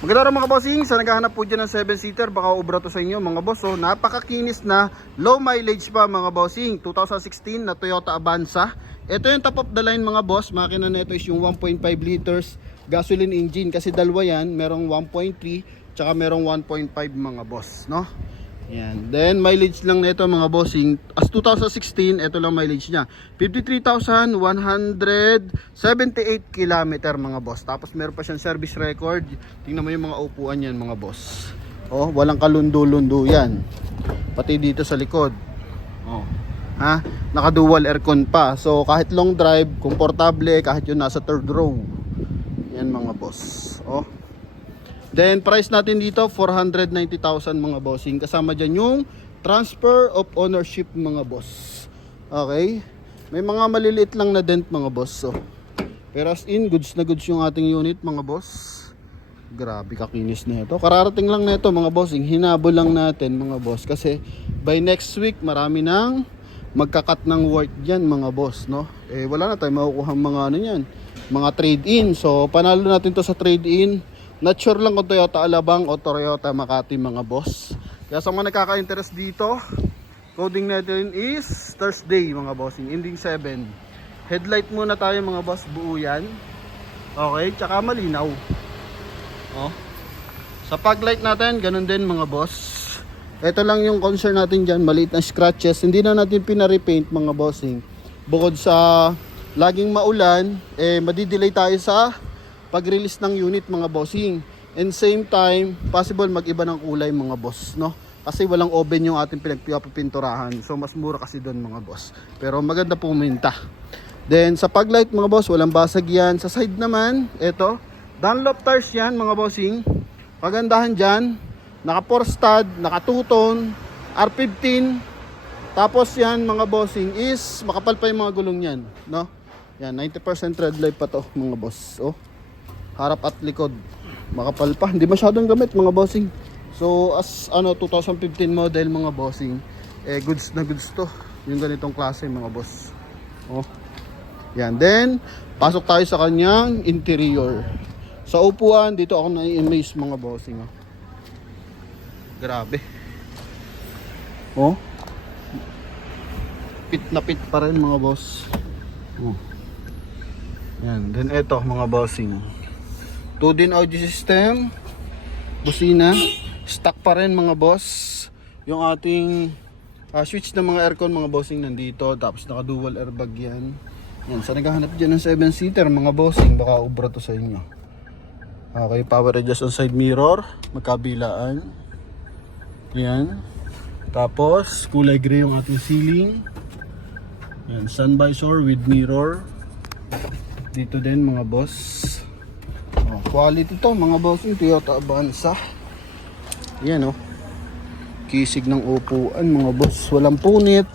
Magandang araw mga bossing, sa naghahanap po dyan ng 7-seater, baka ubra to sa inyo mga boss. So, napakakinis na low mileage pa mga bossing, 2016 na Toyota Avanza. Ito yung top of the line mga boss, makina na ito is yung 1.5 liters gasoline engine. Kasi dalawa yan, merong 1.3 tsaka merong 1.5 mga boss, no? Yan. Then mileage lang nito mga bossing, as 2016, ito lang mileage niya. 53,178 km mga boss. Tapos meron pa siyang service record. Tingnan mo yung mga upuan yan mga boss. Oh, walang kalundo-lundo yan. Pati dito sa likod. Oh. Ha? Naka dual aircon pa. So kahit long drive, komportable kahit yun nasa third row. Yan mga boss. Oh. Then price natin dito 490,000 mga bossing. Kasama dyan yung transfer of ownership mga boss. Okay? May mga maliliit lang na dent mga boss. So, pero as in goods na goods yung ating unit mga boss. Grabe kakinis na ito. Kararating lang na ito mga bossing. Hinabol lang natin mga boss. Kasi by next week marami nang magkakat ng work dyan mga boss. No? Eh wala na tayo makukuha mga ano yan. Mga trade-in. So panalo natin to sa trade-in. Not sure lang kung Toyota Alabang o Toyota Makati mga boss. Kaya sa mga nakaka-interest dito, coding natin is Thursday mga bossing, ending 7. Headlight muna tayo mga boss, buo yan. Okay, tsaka malinaw. Oh. Sa paglight natin, ganun din mga boss. Ito lang yung concern natin dyan, maliit na scratches. Hindi na natin pinarepaint mga bossing. Bukod sa laging maulan, madidelay tayo sa pag-release ng unit mga bossing. And same time, possible mag-iba ng kulay mga boss, no? Kasi walang oven yung ating pinagpipinturahan. So mas mura kasi doon mga boss. Pero maganda puminta. Then sa paglight mga boss, walang basag yan. Sa side naman, ito, Dunlop tires yan mga bossing. Pagandahan dyan, naka 4 stud, naka 2-tone, R15. Tapos yan mga bossing is makapal pa yung mga gulong yan, no? Yan, 90% red light pa to mga boss. Oh. Harap at likod makapal pa, hindi masyadong gamit mga bossing. So as 2015 model mga bossing, goods na goods to yung ganitong klase mga boss. Oh. Yan, then pasok tayo sa kanyang interior. Sa upuan dito ako na-amaze mga bossing. Oh. Grabe. Oh. Pit na pit pa rin mga boss. Oh. Yan, then eto mga bossing, 2-din audio system, busina, stock pa rin mga boss. Yung ating switch ng mga aircon mga bossing nandito, tapos naka dual airbag yan. Yan, sa naghahanap dyan ng 7-seater mga bossing, baka ubra to sa inyo. Okay, power adjust on side mirror, magkabilaan. Yan. Tapos kulay gray yung ating ceiling. Yan, sun visor with mirror. Dito din mga boss. Quality to mga boss, yung Toyota Avanza. Yan kisig ng upuan mga boss, walang punit.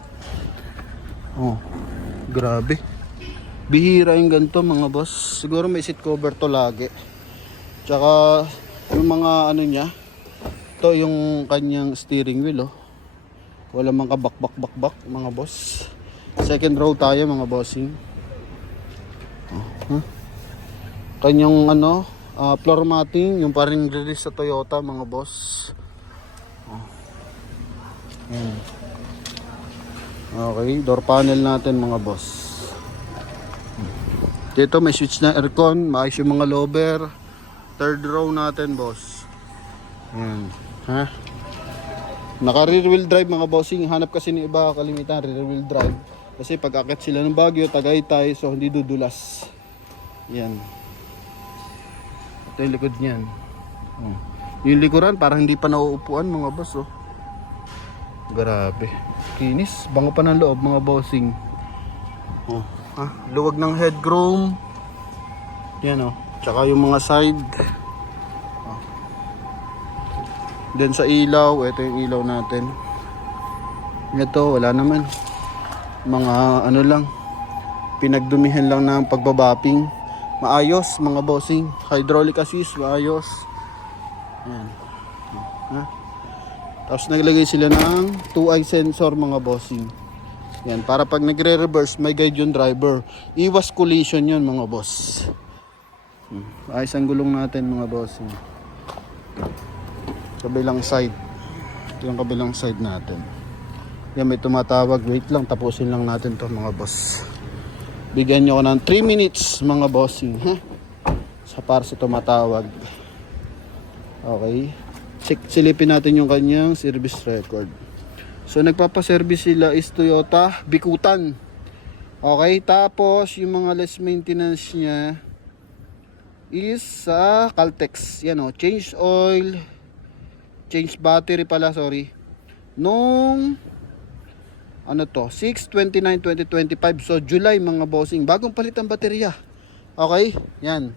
Oh, grabe. Bihira yung ganito mga boss. Siguro may seat cover to lagi. Tsaka yung mga ano niya, to yung kanyang steering wheel. Wala mang kabak-bak-bak-bak mga boss. Second row tayo mga bossing. Kanyang floor matting, yung parang release sa Toyota mga boss. Okay, door panel natin mga boss. Dito may switch na aircon, maayos yung mga lower. Third row natin boss. Ha? Naka rear wheel drive mga bossing. Hanap kasi ni iba kalimitan rear wheel drive. Kasi pag akit sila ng Baguio, Tagaytay, so hindi dudulas. Yan. Ito yung likod niyan. Oh. Yung likuran parang hindi pa nauupuan mga boss. Oh. Grabe. Kinis. Bango pa ng loob mga bossing. Oh. Luwag ng headroom. Yan Tsaka yung mga side. Oh. Then sa ilaw, ito yung ilaw natin. Ito wala naman. Mga lang. Pinagdumihan lang ng pagbabapping. Maayos mga bossing. Hydraulic assist, maayos. Ayan. Tapos naglagay sila ng 2-eye sensor mga bossing. Yan, para pag nagre-reverse may guide yung driver. Iwas collision yun mga boss. Ayos ang gulong natin mga bossing. Kabilang side. Ito yung kabilang side natin. Yan, may tumatawag. Wait lang, tapusin lang natin to mga boss. Bigyan nyo ko ng 3 minutes mga bossing, ha? Sa para sa tumatawag. Okay. Silipin natin yung kanyang service record. So nagpapaservice sila is Toyota Bikutan. Okay, tapos yung mga less maintenance niya is sa Caltex. Yan o, change oil, change battery pala, sorry. Nung ano to, 6/29/2025. So July mga bossing, bagong palit ang baterya. Okay, yan.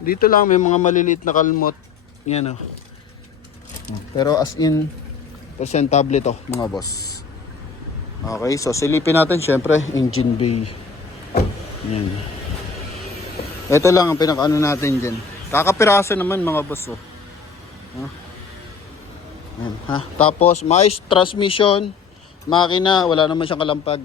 Dito lang may mga maliliit na kalmot. Yan o. Pero as in, presentable to mga boss. Okay, so silipin natin syempre engine bay. Yan. Ito lang ang pinakaano natin dyan. Kakapiraso naman mga boss oh. Yan, ha? Tapos mais transmission, makina, wala naman siyang kalampag.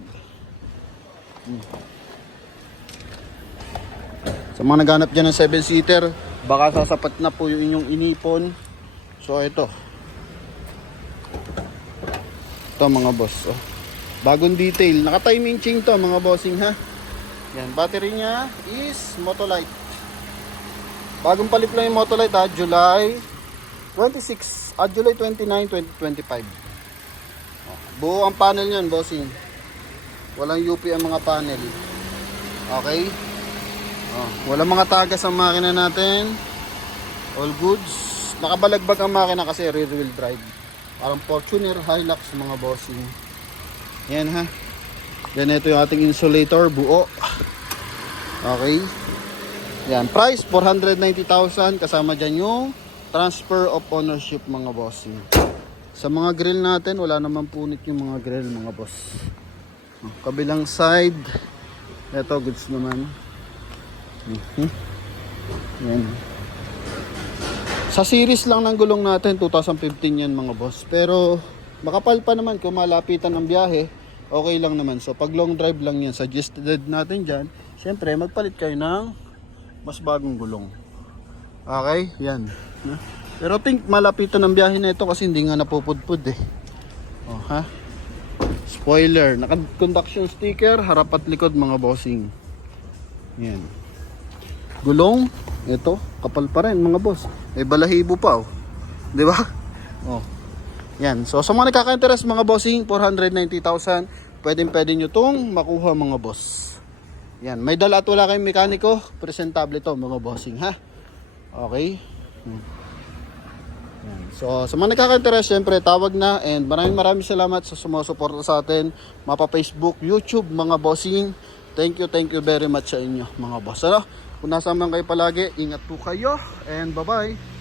Sa mga naghanap dyan ng 7-seater, baka sasapat na po yung inyong inipon. So ito mga boss oh. Bagong detail, naka timing chain to mga bossing, ha. Yan, battery niya is Motolite. Bagong palit lang yung Motolite, ha. July 26 July 29, 2025. Buo ang panel niyan bossing. Walang UP ang mga panel. Okay. Walang mga tagas ang makina natin. All goods. Nakabalagbag ang makina kasi rear wheel drive. Parang Fortuner, Hilux mga bossing. Yan ha. Ganito yung ating insulator, buo. Okay. Yan, price 490,000 kasama dyan yung transfer of ownership mga bossing. Sa mga grill natin, wala naman punit yung mga grill mga boss. Kabilang side, ito goods naman. Yan. Sa series lang ng gulong natin, 2015 yan mga boss. Pero makapal pa naman kung malapitan ang biyahe, okay lang naman. So pag long drive lang yan, suggested natin dyan, syempre magpalit kayo ng mas bagong gulong. Okay, yan. Pero think malapitan ang biyahe na ito kasi hindi nga napupudpud eh. Ha? Spoiler, naka-conduction sticker, harap at likod mga bossing. Yan. Gulong, ito, kapal pa rin mga boss. May balahibo pa oh. 'Di ba? Oh. Yan. So sa mga nakaka-interest mga bossing, 490,000, pwede nyo tong makuha mga boss. Yan, may dala at wala kayong mekaniko, presentable to mga bossing, ha. Okay. Yan. So sa mga nakaka-interest, syempre tawag na, and maraming salamat sa sumusuporta sa atin, mapa Facebook, YouTube mga bossing. Thank you very much sa inyo mga boss. Ano? Kung nasa man kayo palagi, ingat po kayo and bye-bye.